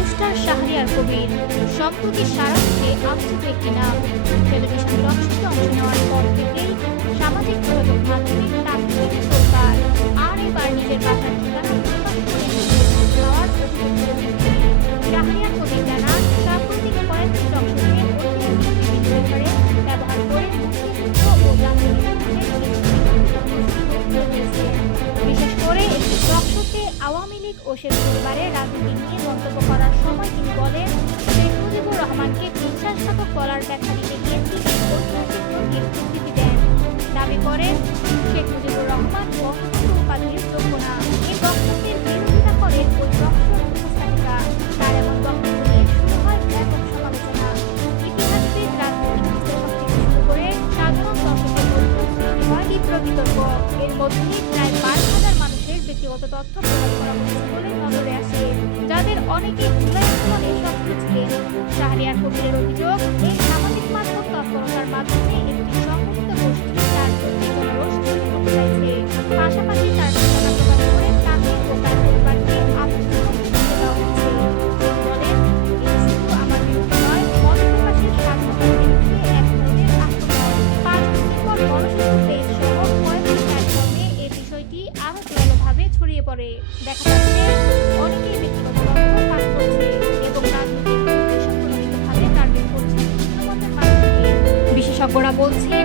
Barrister Shahriar Kabir. সম্প্রতি সারা দেশে আলোচিত একটি নাম। টেলিভিশন টকশোতে অংশ নেওয়ার পর থেকেই সামাজিক যোগাযোগ মাধ্যমে তার প্রতি তোলপাড়। আর এবার নিজের বাসার ঠিকানা প্রকাশ করে খাওয়ার অভিযোগ তুলেছেন তিনি। শাহরিয়ার কবির জানান, সাম্প্রতিক কয়েকটি টকশোতে ঐতিহাসিক বিভিন্ন ব্যাপারে ব্যবহার করে মুক্তিযুদ্ধ ও জাতীয় ইতিহাসের বিশেষ করে একটি টকশোতে আওয়ামী লীগ ও শেখ পরিবারের রাজনীতি নিয়ে মন্তব্য করার সময় তিনি বলেন, শেখ মুজিবুর রহমানকে বিশ্বাসঘাতক বলার ব্যাখ্যা দিতে গিয়ে তিনি ঐতিহাসিক নথির উদ্ধৃতি দেন। দাবি করেন, শেখ মুজিবুর রহমান বঙ্গবন্ধু উপাধির যোগ্য না। এই বক্তব্যের বিরোধিতা করেন ওই টকশোর উপস্থাপিকা। তার এমন বক্তব্য নিয়ে শুরু হয় ব্যাপক সমালোচনা। ইতিহাসবিদ, রাজনৈতিক বিশ্লেষক থেকে শুরু করে সাধারণ দর্শকের মধ্যেও সৃষ্টি হয় তীব্র বিতর্ক। এর মধ্যেই প্রায় 12,000 মানুষের ব্যক্তিগত তথ্য প্রকাশ করা হয়েছে বলে নজরে আসে, যাদের অনেকেই জুলাই আন্দোলনে সক্রিয় ছিলেন। শাহরিয়ার কবিরের অভিযোগ, এই সামাজিক মাধ্যম তৎপরতার মাধ্যমে একটি সংগঠিত গোষ্ঠী তার প্রতি জনরোষ তৈরি করতে চাইছে। পাশাপাশি তার ঠিকানা প্রকাশ করে তাকে ও তার পরিবারকে আত্মসমর্পণ করতে দেওয়া হচ্ছে। তিনি বলেন, এটি শুধু আমার বিরুদ্ধে নয়, মত প্রকাশের স্বাধীনতার বিরুদ্ধে এক ধরনের আক্রমণ। 5 ডিসেম্বর গণশিশু পেজ সহ কয়েকটি প্ল্যাটফর্মে এই বিষয়টি আরও জোরালোভাবে ছড়িয়ে পড়ে। দেখা যাচ্ছে, অনেকেই ব্যক্তিগত তথ্য ফাঁস করছে এবং রাজনৈতিক উদ্দেশ্য প্রণোদিতভাবে টার্গেট করছে ভিন্ন মতের মানুষকে। বিশেষজ্ঞরা বলছেন,